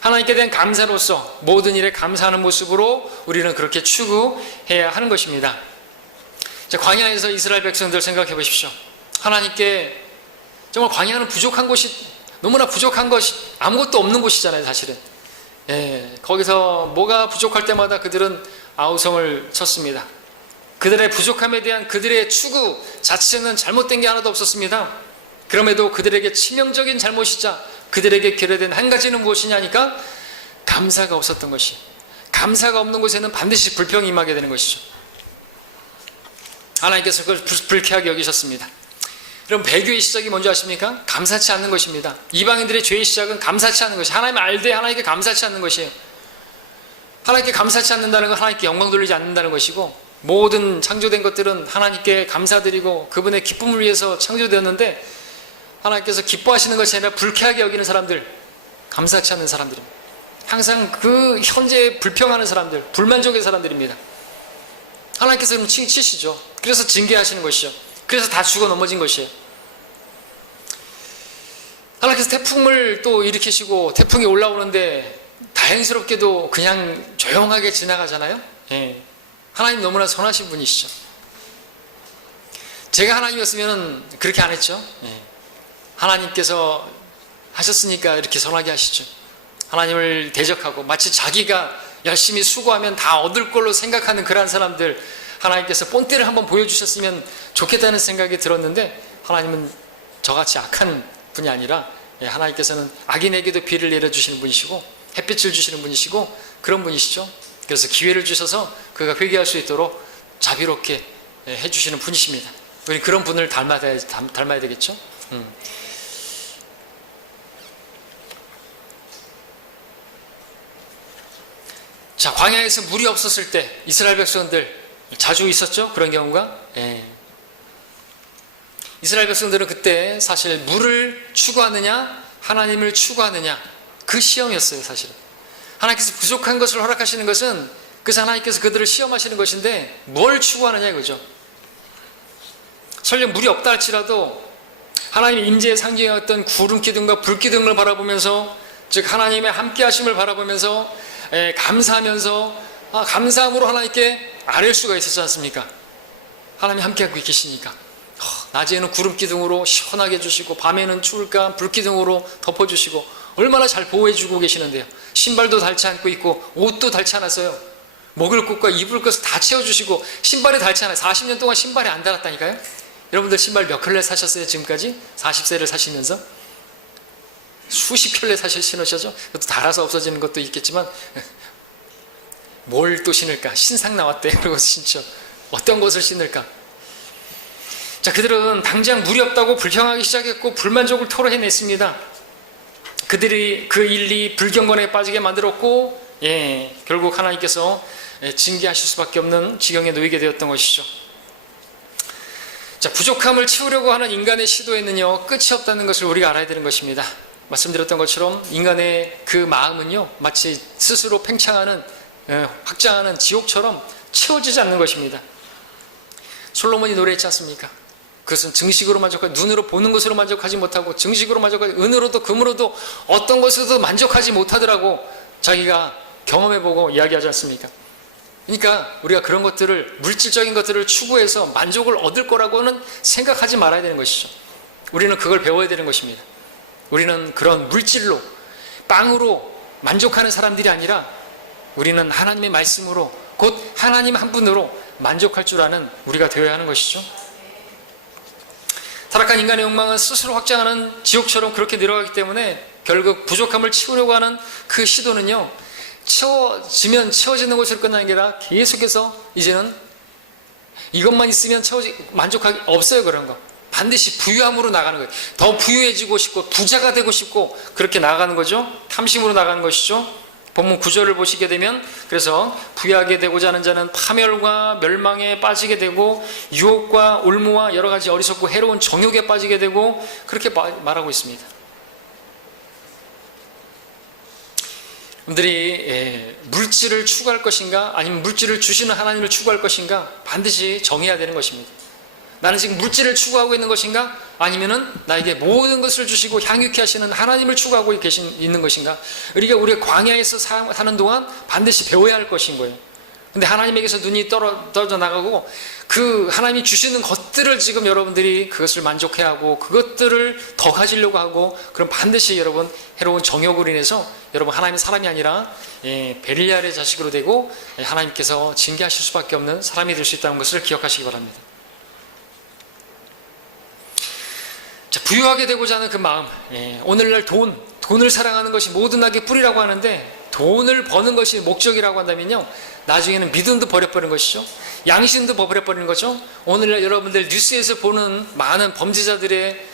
하나님께 대한 감사로서 모든 일에 감사하는 모습으로 우리는 그렇게 추구해야 하는 것입니다. 자, 광야에서 이스라엘 백성들 생각해 보십시오. 하나님께 정말 광야는 부족한 곳이, 너무나 부족한 것이, 아무것도 없는 곳이잖아요, 사실은. 예, 거기서 뭐가 부족할 때마다 그들은 아우성을 쳤습니다. 그들의 부족함에 대한 그들의 추구 자체는 잘못된 게 하나도 없었습니다. 그럼에도 그들에게 치명적인 잘못이자 그들에게 결여된 한 가지는 무엇이냐니까 감사가 없었던 것이, 감사가 없는 곳에는 반드시 불평이 임하게 되는 것이죠. 하나님께서 그걸 불쾌하게 여기셨습니다. 그럼 배교의 시작이 뭔지 아십니까? 감사치 않는 것입니다. 이방인들의 죄의 시작은 감사치 않는 것이, 하나님 알되 하나님께 감사치 않는 것이에요. 하나님께 감사치 않는다는 건 하나님께 영광 돌리지 않는다는 것이고, 모든 창조된 것들은 하나님께 감사드리고 그분의 기쁨을 위해서 창조되었는데, 하나님께서 기뻐하시는 것이 아니라 불쾌하게 여기는 사람들, 감사치 않는 사람들입니다. 항상 그 현재에 불평하는 사람들, 불만족의 사람들입니다. 하나님께서 그럼 치시죠. 그래서 징계하시는 것이죠. 그래서 다 죽어 넘어진 것이에요. 하나님께서 태풍을 또 일으키시고 태풍이 올라오는데 다행스럽게도 그냥 조용하게 지나가잖아요. 예. 하나님 너무나 선하신 분이시죠. 제가 하나님이었으면 그렇게 안 했죠. 예. 하나님께서 하셨으니까 이렇게 선하게 하시죠. 하나님을 대적하고 마치 자기가 열심히 수고하면 다 얻을 걸로 생각하는 그러한 사람들, 하나님께서 본때를 한번 보여주셨으면 좋겠다는 생각이 들었는데, 하나님은 저같이 악한 분이 아니라 하나님께서는 악인에게도 비를 내려주시는 분이시고 햇빛을 주시는 분이시고 그런 분이시죠. 그래서 기회를 주셔서 그가 회개할 수 있도록 자비롭게 해주시는 분이십니다. 우리 그런 분을 닮아야 되겠죠. 자, 광야에서 물이 없었을 때 이스라엘 백성들 자주 있었죠? 그런 경우가. 예. 이스라엘 백성들은 그때 사실 물을 추구하느냐 하나님을 추구하느냐, 그 시험이었어요. 사실은 하나님께서 부족한 것을 허락하시는 것은 그래서 하나님께서 그들을 시험하시는 것인데, 뭘 추구하느냐 이거죠. 설령 물이 없다 할지라도 하나님의 임재의 상징이었던 구름 기둥과 불 기둥을 바라보면서, 즉 하나님의 함께 하심을 바라보면서 감사하면서 감사함으로 하나님께 아뢰 수가 있었지 않습니까? 하나님이 함께하고 계시니까. 낮에는 구름 기둥으로 시원하게 해주시고 밤에는 추울까 불 기둥으로 덮어주시고 얼마나 잘 보호해주고 계시는데요. 신발도 닳지 않고 있고 옷도 닳지 않았어요. 먹을 것과 입을 것을 다 채워주시고 신발이 닳지 않아요. 40년 동안 신발이 안 닳았다니까요. 여러분들 신발 몇 켤레 사셨어요? 지금까지? 40세를 사시면서? 수십 켤레 신으셨죠? 그것도 닳아서 없어지는 것도 있겠지만 뭘 또 신을까? 신상 나왔대. 그러고 신죠. 어떤 것을 신을까? 자, 그들은 당장 물이 없다고 불평하기 시작했고 불만족을 토로해냈습니다. 그들이 그 일이 불경건에 빠지게 만들었고, 결국 하나님께서 징계하실 수밖에 없는 지경에 놓이게 되었던 것이죠. 자, 부족함을 채우려고 하는 인간의 시도에는요, 끝이 없다는 것을 우리가 알아야 되는 것입니다. 말씀드렸던 것처럼 인간의 그 마음은요, 마치 스스로 팽창하는, 확장하는 지옥처럼 채워지지 않는 것입니다. 솔로몬이 노래했지 않습니까? 그것은 증식으로 만족하지, 눈으로 보는 것으로 만족하지 못하고 증식으로 만족하지, 은으로도 금으로도 어떤 것으로도 만족하지 못하더라고 자기가 경험해보고 이야기하지 않습니까? 그러니까 우리가 그런 것들을, 물질적인 것들을 추구해서 만족을 얻을 거라고는 생각하지 말아야 되는 것이죠. 우리는 그걸 배워야 되는 것입니다. 우리는 그런 물질로, 빵으로 만족하는 사람들이 아니라 우리는 하나님의 말씀으로, 곧 하나님 한 분으로 만족할 줄 아는 우리가 되어야 하는 것이죠. 타락한 인간의 욕망은 스스로 확장하는 지옥처럼 그렇게 내려가기 때문에 결국 부족함을 채우려고 하는 그 시도는요, 채워지면 채워지는 것으로 끝나는 게 아니라 계속해서 이제는 이것만 있으면 만족하기 없어요. 그런 거 반드시 부유함으로 나가는 거예요. 더 부유해지고 싶고 부자가 되고 싶고 그렇게 나가는 거죠. 탐심으로 나가는 것이죠. 본문 9절을 보시게 되면, 그래서 부유하게 되고자 하는 자는 파멸과 멸망에 빠지게 되고 유혹과 올무와 여러 가지 어리석고 해로운 정욕에 빠지게 되고, 그렇게 말하고 있습니다. 여러분들이 물질을 추구할 것인가, 아니면 물질을 주시는 하나님을 추구할 것인가, 반드시 정해야 되는 것입니다. 나는 지금 물질을 추구하고 있는 것인가, 아니면은 나에게 모든 것을 주시고 향유케 하시는 하나님을 추구하고 있는 것인가. 그러니까 우리가 광야에서 사는 동안 반드시 배워야 할 것인 거예요. 근데 하나님에게서 눈이 떨어져 나가고 그 하나님이 주시는 것들을 지금 여러분들이 그것을 만족해야 하고 그것들을 더 가지려고 하고, 그럼 반드시 여러분 해로운 정욕으로 인해서 여러분 하나님의 사람이 아니라 벨리알의 자식으로 되고 하나님께서 징계하실 수밖에 없는 사람이 될 수 있다는 것을 기억하시기 바랍니다. 자, 부유하게 되고자 하는 그 마음, 오늘날 돈을 사랑하는 것이 모든 악의 뿌리라고 하는데, 돈을 버는 것이 목적이라고 한다면요, 나중에는 믿음도 버려버리는 것이죠. 양심도 버려버리는 거죠. 오늘날 여러분들 뉴스에서 보는 많은 범죄자들의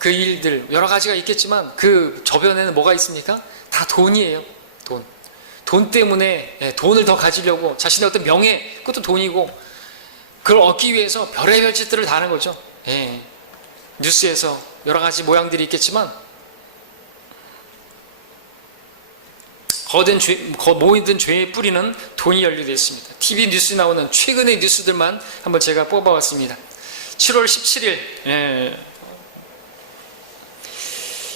그 일들 여러 가지가 있겠지만 그 저변에는 뭐가 있습니까? 다 돈이에요. 돈 때문에 돈을 더 가지려고 자신의 어떤 명예, 그것도 돈이고, 그걸 얻기 위해서 별의별 짓들을 다 하는 거죠. 뉴스에서 여러 가지 모양들이 있겠지만 모든 죄의 뿌리는 돈이 연루되어 있습니다. TV 뉴스에 나오는 최근의 뉴스들만 한번 제가 뽑아왔습니다. 7월 17일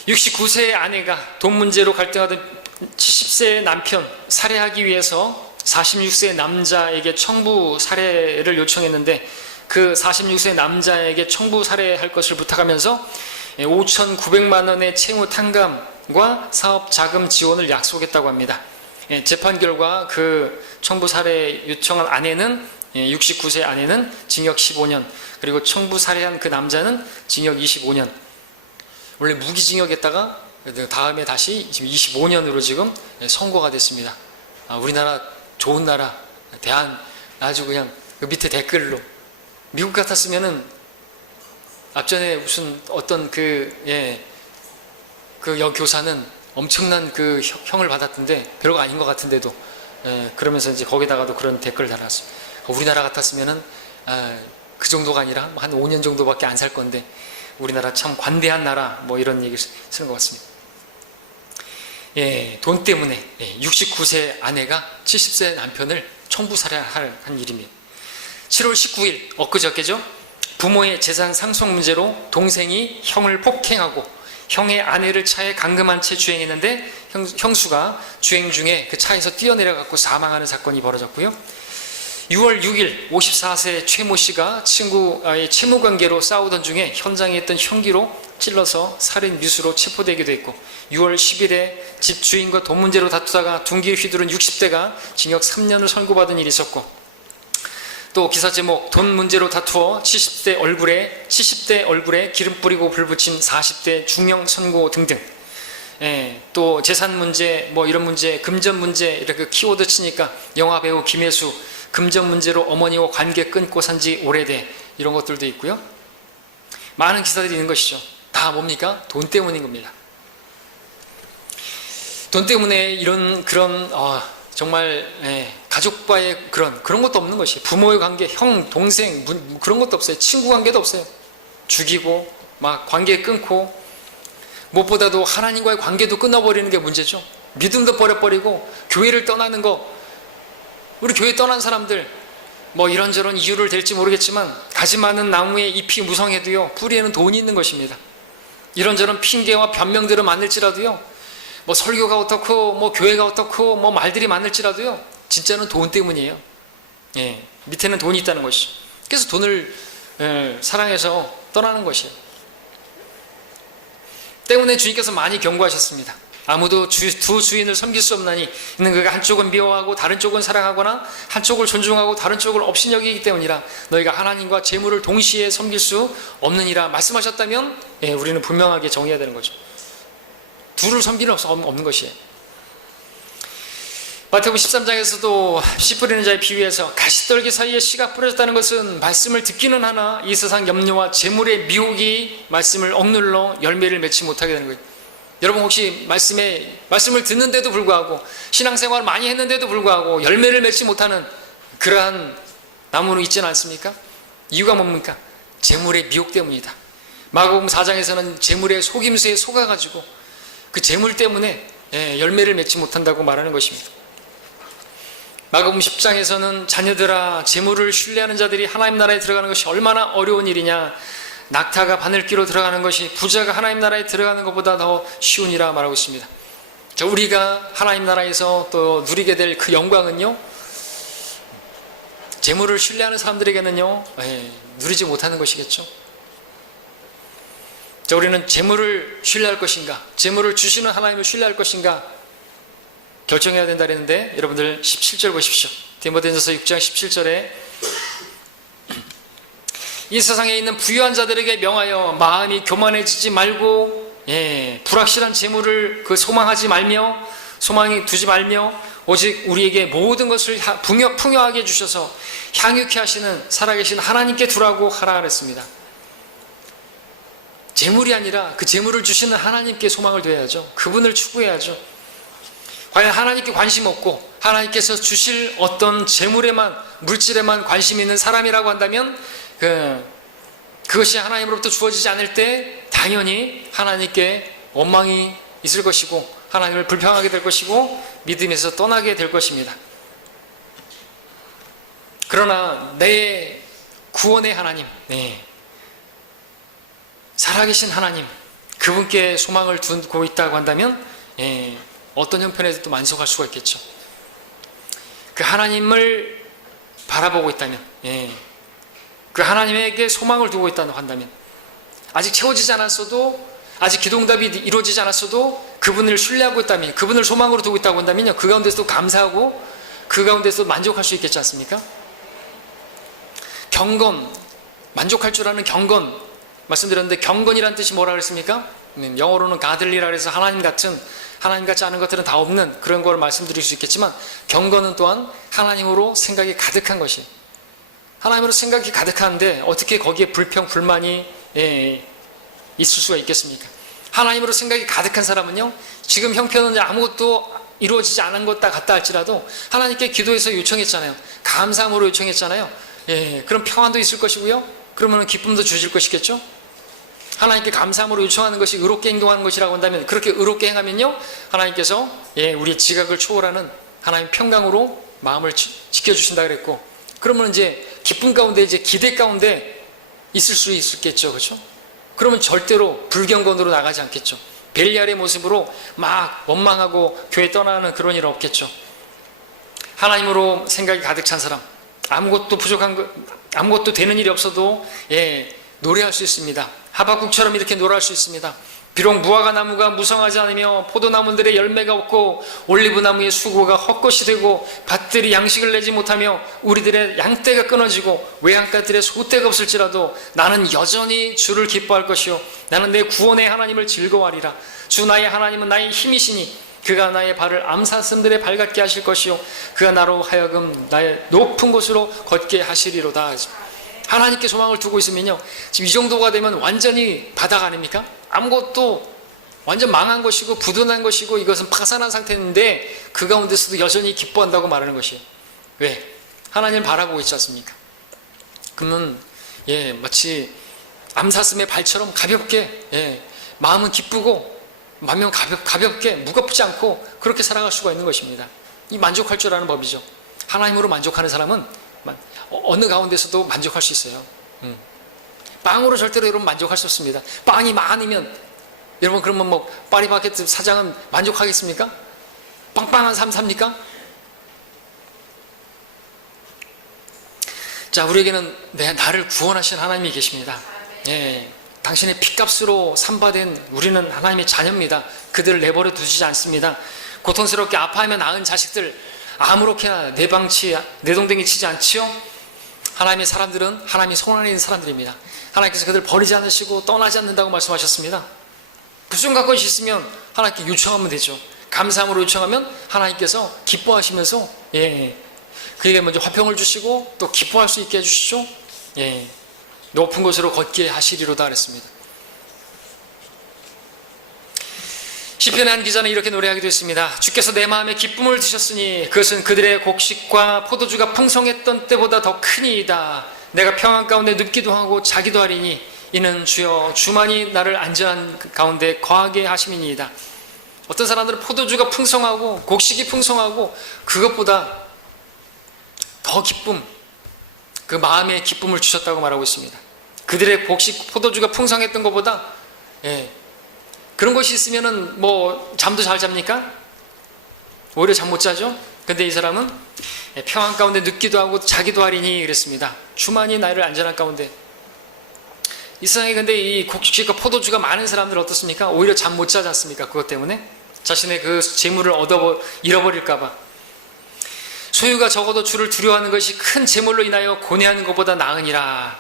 69세의 아내가 돈 문제로 갈등하던 70세의 남편 살해하기 위해서 46세의 남자에게 청부 살해를 요청했는데, 그 46세 남자에게 청부 살해할 것을 부탁하면서 5,900만 원의 채무 탕감과 사업 자금 지원을 약속했다고 합니다. 재판 결과 그 청부 살해 요청한 아내는 69세 아내는 징역 15년, 그리고 청부 살해한 그 남자는 징역 25년. 원래 무기징역했다가 다음에 다시 지금 25년으로 지금 선고가 됐습니다. 우리나라 좋은 나라, 대한, 아주 그냥 그 밑에 댓글로, 미국 같았으면은 앞전에 무슨 어떤 그 여교사는 엄청난 그 형을 받았던데 별거 아닌 것 같은데도, 그러면서 이제 거기다가도 그런 댓글을 달았어요. 우리나라 같았으면은 그 정도가 아니라 한 5년 정도밖에 안 살 건데 우리나라 참 관대한 나라, 뭐 이런 얘기를 쓰는 것 같습니다. 돈 때문에 69세 아내가 70세 남편을 청부 살해한 일입니다. 7월 19일 엊그저께죠. 부모의 재산 상속 문제로 동생이 형을 폭행하고 형의 아내를 차에 감금한 채 주행했는데 형수가 주행 중에 그 차에서 뛰어내려갖고 사망하는 사건이 벌어졌고요. 6월 6일 54세 최모 씨가 친구와의 채무관계로 싸우던 중에 현장에 있던 흉기로 찔러서 살인 미수로 체포되기도 했고, 6월 10일에 집 주인과 돈 문제로 다투다가 둔기에 휘두른 60대가 징역 3년을 선고받은 일이 있었고, 또 기사 제목 돈 문제로 다투어 70대 얼굴에 기름 뿌리고 불 붙인 40대 중형 선고 등등, 또 재산 문제, 뭐 이런 문제, 금전 문제, 이렇게 키워드 치니까 영화 배우 김혜수 금전 문제로 어머니와 관계 끊고 산지 오래돼, 이런 것들도 있고요. 많은 기사들이 있는 것이죠. 다 뭡니까? 돈 때문인 겁니다. 돈 때문에 그런 정말 가족과의 그런 것도 없는 것이, 부모의 관계, 형, 동생, 그런 것도 없어요. 친구 관계도 없어요. 죽이고 막 관계 끊고, 무엇보다도 하나님과의 관계도 끊어버리는 게 문제죠. 믿음도 버려버리고 교회를 떠나는 거, 우리 교회 떠난 사람들 뭐 이런저런 이유를 댈지 모르겠지만 가지 많은 나무에 잎이 무성해도요 뿌리에는 돈이 있는 것입니다. 이런저런 핑계와 변명들을 많을지라도요, 뭐 설교가 어떻고 뭐 교회가 어떻고 뭐 말들이 많을지라도요 진짜는 돈 때문이에요. 밑에는 돈이 있다는 것이죠. 그래서 돈을 사랑해서 떠나는 것이에요. 때문에 주님께서 많이 경고하셨습니다. 아무도 두 주인을 섬길 수 없나니 이는 그가 한쪽은 미워하고 다른 쪽은 사랑하거나 한쪽을 존중하고 다른 쪽을 업신여기기 때문이라. 너희가 하나님과 재물을 동시에 섬길 수 없느니라 말씀하셨다면 우리는 분명하게 정해야 되는 거죠. 둘을 섬기는 없는 것이에요. 마태복음 13장에서도 씨 뿌리는 자의 비유에서 가시떨기 사이에 씨가 뿌려졌다는 것은 말씀을 듣기는 하나 이 세상 염려와 재물의 미혹이 말씀을 억눌러 열매를 맺지 못하게 되는 거예요. 여러분 혹시 말씀을 듣는데도 불구하고 신앙생활을 많이 했는데도 불구하고 열매를 맺지 못하는 그러한 나무는 있지는 않습니까? 이유가 뭡니까? 재물의 미혹 때문이다. 마가복음 4장에서는 재물의 속임수에 속아가지고 그 재물 때문에 열매를 맺지 못한다고 말하는 것입니다. 마가복음 10장에서는 자녀들아 재물을 신뢰하는 자들이 하나님 나라에 들어가는 것이 얼마나 어려운 일이냐, 낙타가 바늘귀로 들어가는 것이 부자가 하나님 나라에 들어가는 것보다 더 쉬우니라 말하고 있습니다. 우리가 하나님 나라에서 또 누리게 될 그 영광은요, 재물을 신뢰하는 사람들에게는요 누리지 못하는 것이겠죠. 우리는 재물을 신뢰할 것인가, 재물을 주시는 하나님을 신뢰할 것인가 결정해야 된다 그랬는데, 여러분들 17절 보십시오. 디모데전서 6장 17절에 이 세상에 있는 부유한 자들에게 명하여 마음이 교만해지지 말고 불확실한 재물을 소망하지 말며 소망이 두지 말며 오직 우리에게 모든 것을 풍요하게 주셔서 향유케 하시는 살아계신 하나님께 두라고 하라 그랬습니다. 재물이 아니라 그 재물을 주시는 하나님께 소망을 둬야죠. 그분을 추구해야죠. 과연 하나님께 관심 없고 하나님께서 주실 어떤 재물에만, 물질에만 관심 있는 사람이라고 한다면 그것이 하나님으로부터 주어지지 않을 때 당연히 하나님께 원망이 있을 것이고 하나님을 불평하게 될 것이고 믿음에서 떠나게 될 것입니다. 그러나 내 구원의 하나님, 살아계신 하나님, 그분께 소망을 두고 있다고 한다면 어떤 형편에서도 만족할 수가 있겠죠. 그 하나님을 바라보고 있다면, 그 하나님에게 소망을 두고 있다고 한다면, 아직 채워지지 않았어도, 아직 기도응답이 이루어지지 않았어도 그분을 신뢰하고 있다면, 그분을 소망으로 두고 있다고 한다면요, 그 가운데서도 감사하고 그 가운데서도 만족할 수 있겠지 않습니까? 경건, 만족할 줄 아는 경건 말씀드렸는데, 경건이라는 뜻이 뭐라 그랬습니까? 영어로는 가들리라 그래서 하나님 같지 않은 것들은 다 없는 그런 걸 말씀드릴 수 있겠지만, 경건은 또한 하나님으로 생각이 가득한 것이, 하나님으로 생각이 가득한데 어떻게 거기에 불평, 불만이 있을 수가 있겠습니까? 하나님으로 생각이 가득한 사람은요, 지금 형편은 아무것도 이루어지지 않은 것 같다 할지라도 하나님께 기도해서 요청했잖아요. 감사함으로 요청했잖아요. 그럼 평안도 있을 것이고요, 그러면 기쁨도 주실 것이겠죠. 하나님께 감사함으로 요청하는 것이 의롭게 행동하는 것이라고 한다면, 그렇게 의롭게 행하면요, 하나님께서 우리의 지각을 초월하는 하나님 평강으로 마음을 지켜주신다 그랬고, 그러면 이제 기쁨 가운데, 이제 기대 가운데 있을 수 있겠죠. 그렇죠? 그러면 절대로 불경건으로 나가지 않겠죠. 벨리알의 모습으로 막 원망하고 교회 떠나는 그런 일은 없겠죠. 하나님으로 생각이 가득 찬 사람, 아무것도 아무것도 되는 일이 없어도 노래할 수 있습니다. 하박국처럼 이렇게 노래할 수 있습니다. 비록 무화과 나무가 무성하지 않으며 포도나무들의 열매가 없고 올리브나무의 수고가 헛것이 되고 밭들이 양식을 내지 못하며 우리들의 양떼가 끊어지고 외양간들의 소떼가 없을지라도 나는 여전히 주를 기뻐할 것이요 나는 내 구원의 하나님을 즐거워하리라. 주 나의 하나님은 나의 힘이시니 그가 나의 발을 암사슴들의 발 같게 하실 것이요 그가 나로 하여금 나의 높은 곳으로 걷게 하시리로다. 하나님께 소망을 두고 있으면요, 지금 이 정도가 되면 완전히 바닥 아닙니까? 아무것도 완전 망한 것이고 부도난 것이고 이것은 파산한 상태인데 그 가운데서도 여전히 기뻐한다고 말하는 것이에요. 왜? 하나님을 바라보고 있지 않습니까? 그러면 마치 암사슴의 발처럼 가볍게 마음은 기쁘고 마음은 가볍게 무겁지 않고 그렇게 살아갈 수가 있는 것입니다. 이 만족할 줄 아는 법이죠. 하나님으로 만족하는 사람은 어느 가운데서도 만족할 수 있어요. 빵으로 절대로 여러분 만족할 수 없습니다. 빵이 많으면 여러분 그러면 파리바게뜨 사장은 만족하겠습니까? 빵빵한 삶 삽니까? 자, 우리에게는 나를 구원하신 하나님이 계십니다. 당신의 피값으로 산바된 우리는 하나님의 자녀입니다. 그들을 내버려 두시지 않습니다. 고통스럽게 아파하며 낳은 자식들 아무렇게나 내동댕이 치지 않지요? 하나님의 사람들은 하나님이 손 안에 있는 사람들입니다. 하나님께서 그들을 버리지 않으시고 떠나지 않는다고 말씀하셨습니다. 부족한 것이 있으면 하나님께 요청하면 되죠. 감사함으로 요청하면 하나님께서 기뻐하시면서 그에게 먼저 화평을 주시고 또 기뻐할 수 있게 해주시죠. 높은 곳으로 걷게 하시리로다 그랬습니다. 시편의 한 기자는 이렇게 노래하기도 했습니다. 주께서 내 마음에 기쁨을 주셨으니 그것은 그들의 곡식과 포도주가 풍성했던 때보다 더 크니이다. 내가 평안 가운데 눕기도 하고 자기도 하리니 이는 주여 주만이 나를 안전한 가운데 거하게 하심이니이다. 어떤 사람들은 포도주가 풍성하고 곡식이 풍성하고 그것보다 더 기쁨, 그 마음의 기쁨을 주셨다고 말하고 있습니다. 그들의 곡식, 포도주가 풍성했던 것보다 그런 것이 있으면은 뭐 잠도 잘 잡니까? 오히려 잠 못 자죠? 근데 이 사람은 평안 가운데 눕기도 하고 자기도 하리니 그랬습니다. 주만이 나를 안전한 가운데. 이 세상에 근데 이 곡식과 포도주가 많은 사람들 어떻습니까? 오히려 잠 못 자지 않습니까? 그것 때문에 자신의 그 재물을 잃어버릴까봐. 소유가 적어도 주를 두려워하는 것이 큰 재물로 인하여 고뇌하는 것보다 나으니라.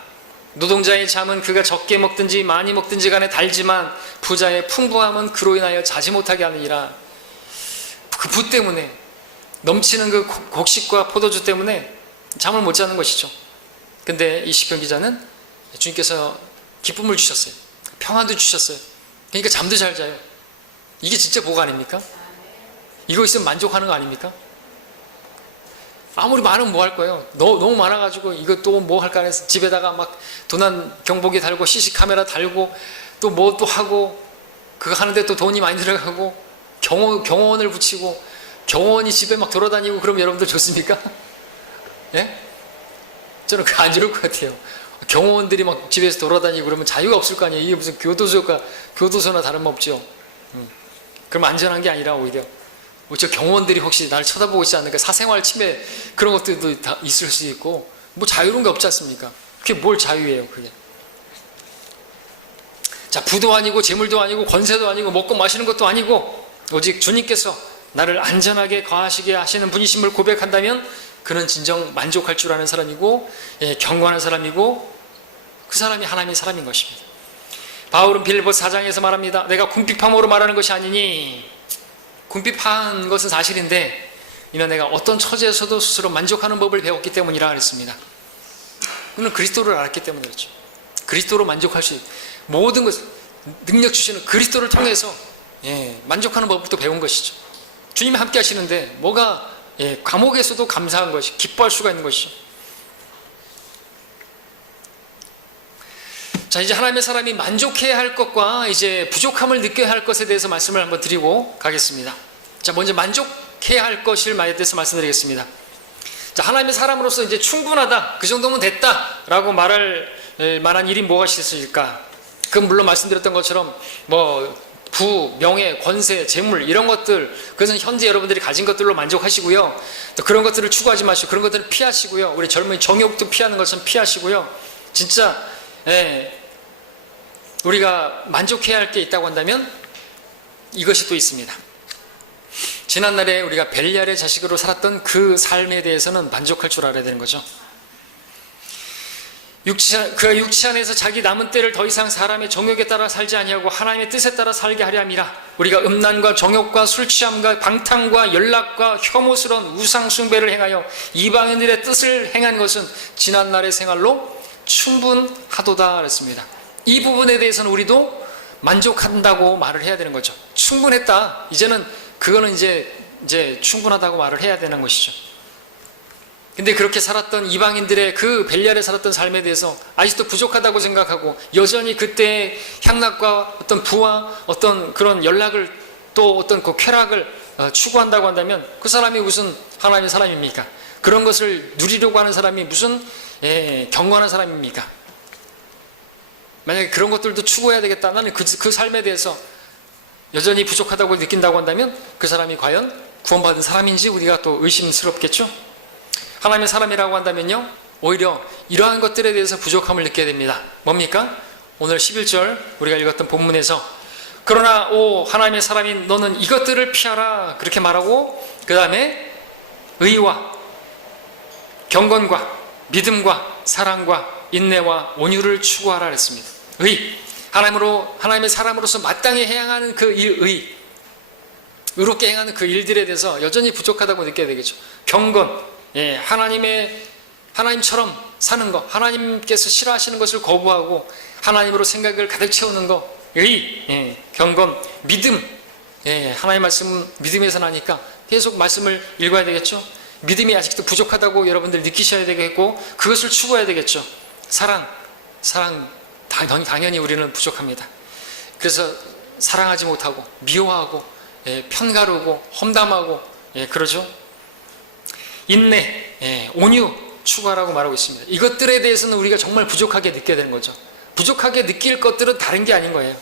노동자의 잠은 그가 적게 먹든지 많이 먹든지 간에 달지만 부자의 풍부함은 그로 인하여 자지 못하게 하느니라. 그 부 때문에, 넘치는 그 곡식과 포도주 때문에 잠을 못 자는 것이죠. 근데 이 시편 기자는 주님께서 기쁨을 주셨어요. 평안도 주셨어요. 그러니까 잠도 잘 자요. 이게 진짜 복 아닙니까? 이거 있으면 만족하는 거 아닙니까? 아무리 많으면 뭐 할 거예요? 너무 많아가지고 이거 또 뭐 할까 해서 집에다가 막 도난 경보기 달고 CC 카메라 달고 또 뭐 또 하고 그거 하는데 또 돈이 많이 들어가고 경호원을 붙이고 경호원이 집에 막 돌아다니고 그러면 여러분들 좋습니까? 예? 저는 그거 안 좋을 것 같아요. 경호원들이 막 집에서 돌아다니고 그러면 자유가 없을 거 아니에요. 이게 무슨 교도소나 다름없죠. 그럼 안전한 게 아니라 오히려 저 경호원들이 혹시 나를 쳐다보고 있지 않을까, 사생활 침해 그런 것들도 다 있을 수 있고 뭐 자유로운 게 없지 않습니까? 그게 뭘 자유예요 그게. 자, 부도 아니고 재물도 아니고 권세도 아니고 먹고 마시는 것도 아니고 오직 주님께서 나를 안전하게 거하시게 하시는 분이심을 고백한다면 그는 진정 만족할 줄 아는 사람이고 경건한 사람이고 그 사람이 하나님의 사람인 것입니다. 바울은 빌립보서 4장에서 말합니다. 내가 궁핍함으로 말하는 것이 아니니, 궁핍한 것은 사실인데 이는 내가 어떤 처지에서도 스스로 만족하는 법을 배웠기 때문이라 그랬습니다. 그는 그리스도를 알았기 때문에 그렇죠. 그리스도로 만족할 수 있는 모든 것, 능력 주시는 그리스도를 통해서 만족하는 법부터 배운 것이죠. 주님이 함께 하시는데 뭐가 감옥에서도 감사한 것이, 기뻐할 수가 있는 것이죠. 자, 이제 하나님의 사람이 만족해야 할 것과 이제 부족함을 느껴야 할 것에 대해서 말씀을 한번 드리고 가겠습니다. 자, 먼저 만족해야 할 것을 대해서 말씀드리겠습니다. 자, 하나님의 사람으로서 이제 충분하다, 그 정도면 됐다라고 말할 만한 일이 뭐가 있을까? 그건 물론 말씀드렸던 것처럼 뭐 부, 명예, 권세, 재물 이런 것들, 그것은 현재 여러분들이 가진 것들로 만족하시고요. 또 그런 것들을 추구하지 마시고 그런 것들을 피하시고요. 우리 젊은이 정욕도 피하는 것은 피하시고요. 진짜 우리가 만족해야 할 게 있다고 한다면 이것이 또 있습니다. 지난날에 우리가 벨리알의 자식으로 살았던 그 삶에 대해서는 만족할 줄 알아야 되는 거죠. 그가 육체 안에서 자기 남은 때를 더 이상 사람의 정욕에 따라 살지 아니하고 하나님의 뜻에 따라 살게 하려 함이라. 우리가 음란과 정욕과 술취함과 방탕과 연락과 혐오스러운 우상 숭배를 행하여 이방인들의 뜻을 행한 것은 지난날의 생활로 충분하도다 그랬습니다. 이 부분에 대해서는 우리도 만족한다고 말을 해야 되는 거죠. 충분했다. 이제는 그거는 이제 충분하다고 말을 해야 되는 것이죠. 근데 그렇게 살았던 이방인들의 그 벨리알에 살았던 삶에 대해서 아직도 부족하다고 생각하고 여전히 그때의 향락과 어떤 부와 어떤 그런 연락을 또 어떤 그 쾌락을 추구한다고 한다면 그 사람이 무슨 하나님의 사람입니까? 그런 것을 누리려고 하는 사람이 무슨 경건한 사람입니까? 만약에 그런 것들도 추구해야 되겠다, 나는 그 삶에 대해서 여전히 부족하다고 느낀다고 한다면 그 사람이 과연 구원받은 사람인지 우리가 또 의심스럽겠죠? 하나님의 사람이라고 한다면요, 오히려 이러한 것들에 대해서 부족함을 느껴야 됩니다. 뭡니까? 오늘 11절 우리가 읽었던 본문에서 그러나 오 하나님의 사람인 너는 이것들을 피하라 그렇게 말하고 그 다음에 의와 경건과 믿음과 사랑과 인내와 온유를 추구하라 그랬습니다. 의, 하나님의 사람으로서 마땅히 행하는 그 일, 의롭게 행하는 그 일들에 대해서 여전히 부족하다고 느껴야 되겠죠. 경건, 하나님처럼 사는 것, 하나님께서 싫어하시는 것을 거부하고 하나님으로 생각을 가득 채우는 것, 의, 경건, 믿음, 하나님의 말씀은 믿음에서 나니까 계속 말씀을 읽어야 되겠죠. 믿음이 아직도 부족하다고 여러분들 느끼셔야 되겠고 그것을 추구해야 되겠죠. 사랑 당연히 우리는 부족합니다. 그래서 사랑하지 못하고 미워하고 편가르고 험담하고 그러죠. 인내, 온유 추구하라고 말하고 있습니다. 이것들에 대해서는 우리가 정말 부족하게 느껴야 되는 거죠. 부족하게 느낄 것들은 다른 게 아닌 거예요.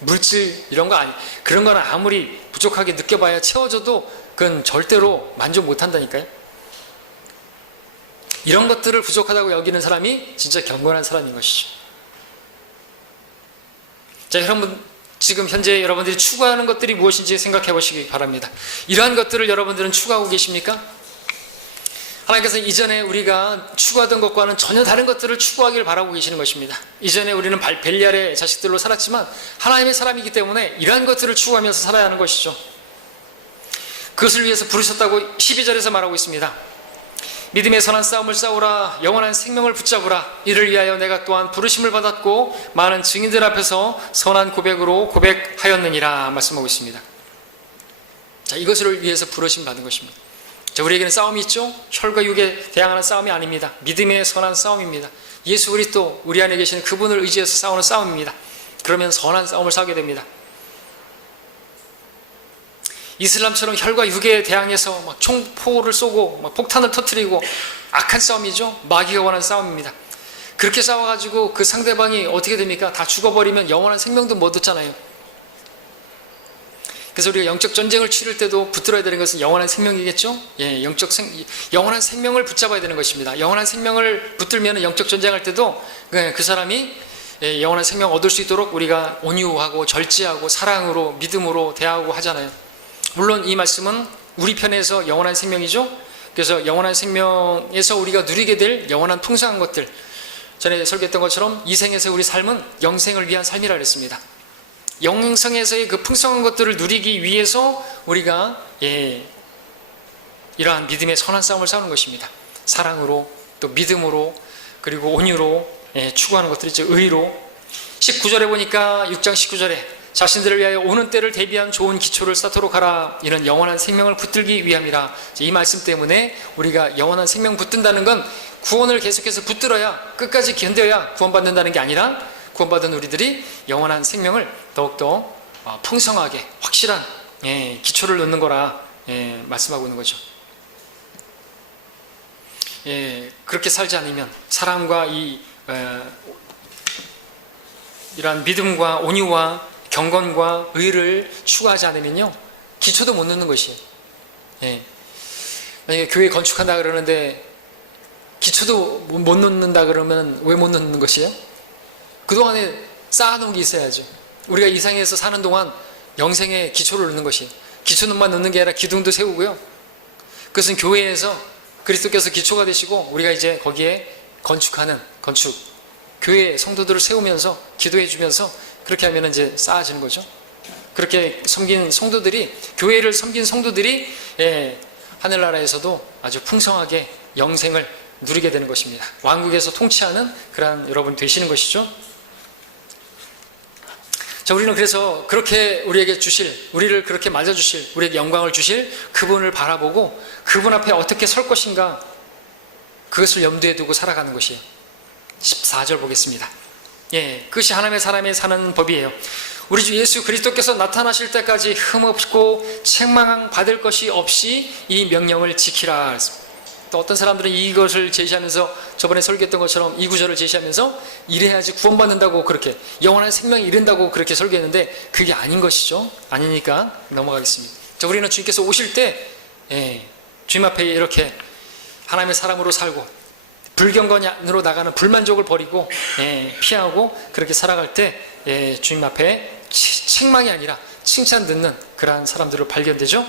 물질 이런 거 그런 거는 아무리 부족하게 느껴봐야 채워져도 그건 절대로 만족 못한다니까요. 이런 것들을 부족하다고 여기는 사람이 진짜 경건한 사람인 것이죠. 자, 여러분 지금 현재 여러분들이 추구하는 것들이 무엇인지 생각해 보시기 바랍니다. 이러한 것들을 여러분들은 추구하고 계십니까? 하나님께서 이전에 우리가 추구하던 것과는 전혀 다른 것들을 추구하기를 바라고 계시는 것입니다. 이전에 우리는 벨리알의 자식들로 살았지만 하나님의 사람이기 때문에 이러한 것들을 추구하면서 살아야 하는 것이죠. 그것을 위해서 부르셨다고 12절에서 말하고 있습니다. 믿음의 선한 싸움을 싸우라 영원한 생명을 붙잡으라 이를 위하여 내가 또한 부르심을 받았고 많은 증인들 앞에서 선한 고백으로 고백하였느니라 말씀하고 있습니다. 자, 이것을 위해서 부르심 받은 것입니다. 자, 우리에게는 싸움이 있죠. 혈과 육에 대항하는 싸움이 아닙니다. 믿음의 선한 싸움입니다. 예수 그리스도 우리 안에 계시는 그분을 의지해서 싸우는 싸움입니다. 그러면 선한 싸움을 싸우게 됩니다. 이슬람처럼 혈과 육에 대항해서 막 총포를 쏘고 막 폭탄을 터뜨리고 악한 싸움이죠. 마귀가 원하는 싸움입니다. 그렇게 싸워가지고 그 상대방이 어떻게 됩니까? 다 죽어버리면 영원한 생명도 못 얻잖아요. 그래서 우리가 영적 전쟁을 치를 때도 붙들어야 되는 것은 영원한 생명이겠죠? 영원한 생명을 붙잡아야 되는 것입니다. 영원한 생명을 붙들면 영적 전쟁할 때도 그 사람이 영원한 생명 얻을 수 있도록 우리가 온유하고 절제하고 사랑으로 믿음으로 대하고 하잖아요. 물론 이 말씀은 우리 편에서 영원한 생명이죠. 그래서 영원한 생명에서 우리가 누리게 될 영원한 풍성한 것들, 전에 설교했던 것처럼 이 생에서 우리 삶은 영생을 위한 삶이라 그랬습니다. 영생에서의 그 풍성한 것들을 누리기 위해서 우리가 이러한 믿음의 선한 싸움을 싸우는 것입니다. 사랑으로 또 믿음으로 그리고 온유로 추구하는 것들이죠. 의로. 19절에 보니까 6장 19절에 자신들을 위하여 오는 때를 대비한 좋은 기초를 쌓도록 하라. 이는 영원한 생명을 붙들기 위함이라. 이 말씀 때문에 우리가 영원한 생명 붙든다는 건 구원을 계속해서 붙들어야 끝까지 견뎌야 구원받는다는 게 아니라 구원받은 우리들이 영원한 생명을 더욱더 풍성하게 확실한 기초를 놓는 거라 말씀하고 있는 거죠. 그렇게 살지 않으면 사랑과 이러한 믿음과 온유와 경건과 의를 추구하지 않으면요 기초도 못 놓는 것이에요. 만약에 교회 건축한다 그러는데 기초도 못 놓는다 그러면 왜 못 놓는 것이에요? 그동안에 쌓아놓은 게 있어야죠. 우리가 이 세상에서 사는 동안 영생의 기초를 놓는 것이에요. 기초만 놓는 게 아니라 기둥도 세우고요. 그것은 교회에서 그리스도께서 기초가 되시고 우리가 이제 거기에 건축 교회 성도들을 세우면서 기도해 주면서 그렇게 하면 이제 쌓아지는 거죠. 그렇게 섬긴 성도들이 교회를 섬긴 성도들이 하늘나라에서도 아주 풍성하게 영생을 누리게 되는 것입니다. 왕국에서 통치하는 그러한 여러분 되시는 것이죠. 자, 우리는 그래서 그렇게 우리를 그렇게 맞아주실, 우리에게 영광을 주실 그분을 바라보고 그분 앞에 어떻게 설 것인가 그것을 염두에 두고 살아가는 것이에요. 14절 보겠습니다. 그것이 하나님의 사람이 사는 법이에요. 우리 주 예수 그리스도께서 나타나실 때까지 흠없고 책망 받을 것이 없이 이 명령을 지키라. 또 어떤 사람들은 이것을 제시하면서 저번에 설교했던 것처럼 이 구절을 제시하면서 이래야지 구원받는다고 그렇게 영원한 생명이 이른다고 그렇게 설교했는데 그게 아닌 것이죠. 아니니까 넘어가겠습니다. 자, 우리는 주님께서 오실 때 주님 앞에 이렇게 하나님의 사람으로 살고 불경건으로 나가는 불만족을 버리고 피하고 그렇게 살아갈 때 주님 앞에 책망이 아니라 칭찬 듣는 그러한 사람들로 발견되죠.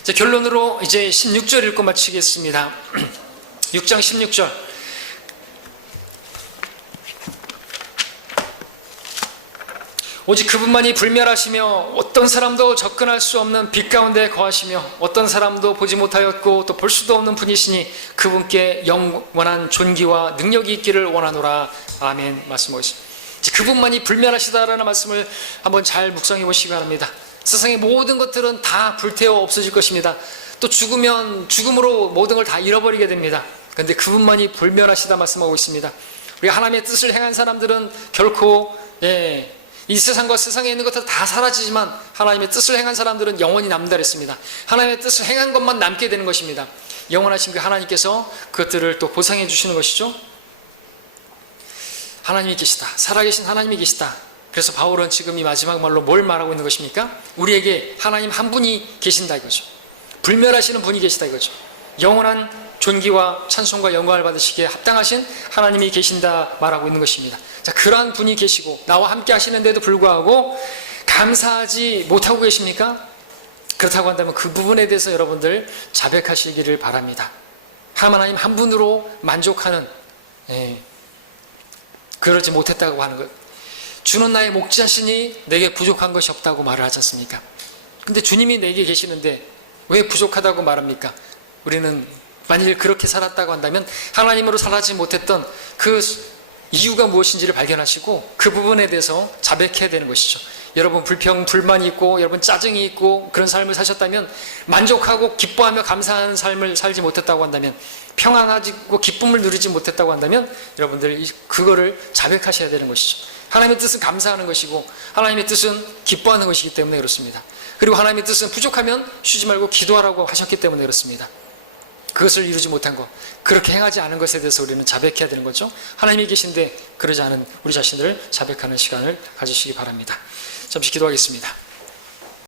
이제 결론으로 이제 16절 읽고 마치겠습니다. 6장 16절. 오직 그분만이 불멸하시며 어떤 사람도 접근할 수 없는 빛 가운데 거하시며 어떤 사람도 보지 못하였고 또 볼 수도 없는 분이시니 그분께 영원한 존귀와 능력이 있기를 원하노라. 아멘. 말씀하겠습니다. 그분만이 불멸하시다라는 말씀을 한번 잘 묵상해 보시기 바랍니다. 세상의 모든 것들은 다 불태워 없어질 것입니다. 또 죽으면 죽음으로 모든 걸 다 잃어버리게 됩니다. 그런데 그분만이 불멸하시다 말씀하고 있습니다. 우리가 하나님의 뜻을 행한 사람들은 결코 이 세상과 세상에 있는 것들 다 사라지지만 하나님의 뜻을 행한 사람들은 영원히 남다 그랬습니다. 하나님의 뜻을 행한 것만 남게 되는 것입니다. 영원하신 그 하나님께서 그것들을 또 보상해 주시는 것이죠. 하나님이 계시다. 살아계신 하나님이 계시다. 그래서 바울은 지금 이 마지막 말로 뭘 말하고 있는 것입니까? 우리에게 하나님 한 분이 계신다 이거죠. 불멸하시는 분이 계시다 이거죠. 영원한 존귀와 찬송과 영광을 받으시기에 합당하신 하나님이 계신다 말하고 있는 것입니다. 자, 그러한 분이 계시고 나와 함께 하시는데도 불구하고 감사하지 못하고 계십니까? 그렇다고 한다면 그 부분에 대해서 여러분들 자백하시기를 바랍니다. 하나님 한 분으로 만족하는 그러지 못했다고 하는 것. 주는 나의 목자시니 내게 부족한 것이 없다고 말을 하지 않습니까? 근데 주님이 내게 계시는데 왜 부족하다고 말합니까? 우리는 만일 그렇게 살았다고 한다면 하나님으로 살아지 못했던 그 이유가 무엇인지를 발견하시고 그 부분에 대해서 자백해야 되는 것이죠. 여러분 불만이 있고 여러분 짜증이 있고 그런 삶을 사셨다면 만족하고 기뻐하며 감사하는 삶을 살지 못했다고 한다면 평안하고 기쁨을 누리지 못했다고 한다면 여러분들 그거를 자백하셔야 되는 것이죠. 하나님의 뜻은 감사하는 것이고 하나님의 뜻은 기뻐하는 것이기 때문에 그렇습니다. 그리고 하나님의 뜻은 부족하면 쉬지 말고 기도하라고 하셨기 때문에 그렇습니다. 그것을 이루지 못한 것, 그렇게 행하지 않은 것에 대해서 우리는 자백해야 되는 거죠. 하나님이 계신데 그러지 않은 우리 자신을 자백하는 시간을 가지시기 바랍니다. 잠시 기도하겠습니다.